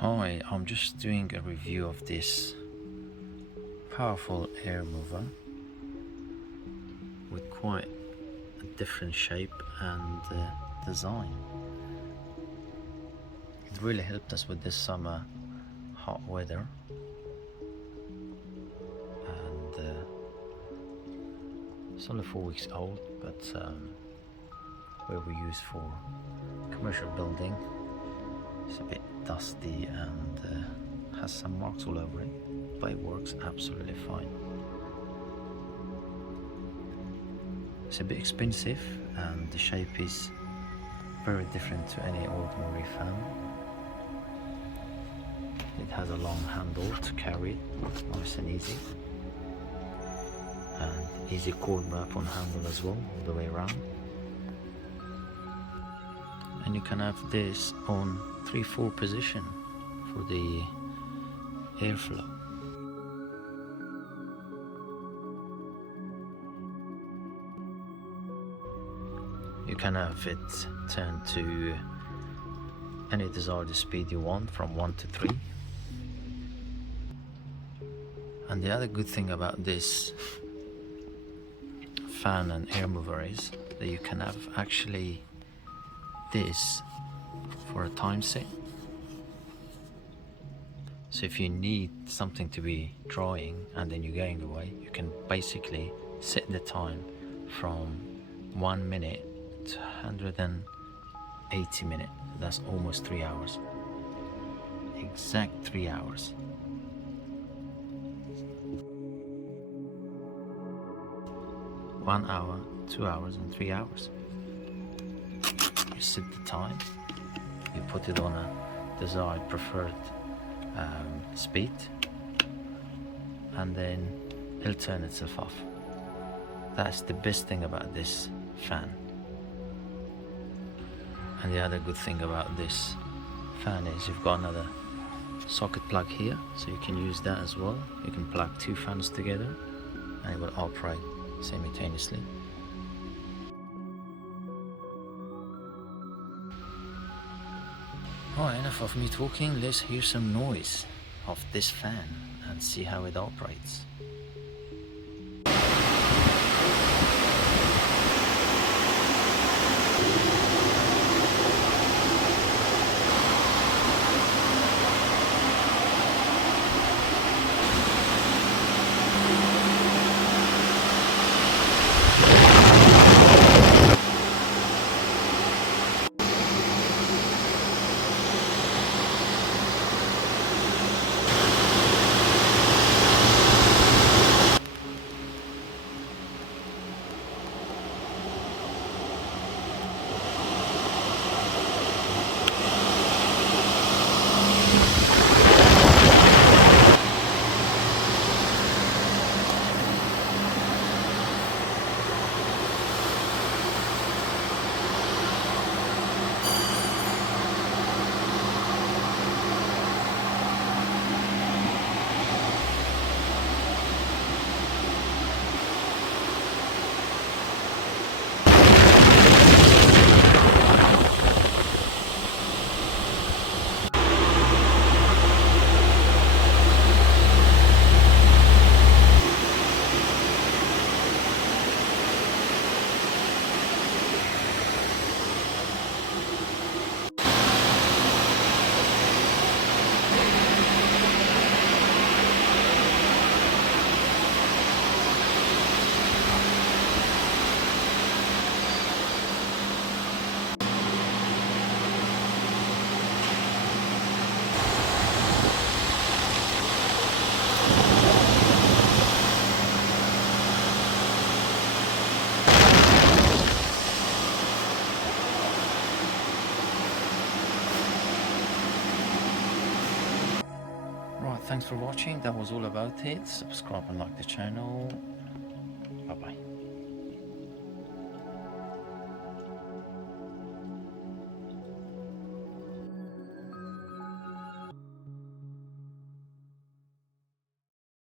Hi, I'm just doing a review of this powerful air mover with quite a different shape and design. It really helped us with this summer hot weather, and it's only 4 weeks old, but where we use for commercial building. It's a bit dusty and has some marks all over it, but it works absolutely fine. It's a bit expensive and the shape is very different to any ordinary fan. It has a long handle to carry it, nice and easy, and easy cord wrap on handle as well, all the way around. And you can have this on 3-4 position for the airflow. You can have it turned to any desired speed you want, from 1 to 3. And the other good thing about this fan and air mover is that you can have actually this for a time set. So if you need something to be drying and then you're going away, you can basically set the time from 1 minute to 180 minutes. That's almost 3 hours. Exact 3 hours. One hour, 2 hours, and 3 hours. You set the time, you put it on a desired preferred speed, and then it'll turn itself off. That's the best thing about this fan. And the other good thing about this fan is you've got another socket plug here, so you can use that as well. You can plug 2 fans together and it will operate simultaneously. Alright, enough of me talking. Let's hear some noise of this fan and see how it operates. Right, thanks for watching. That was all about it. Subscribe and like the channel. Bye bye.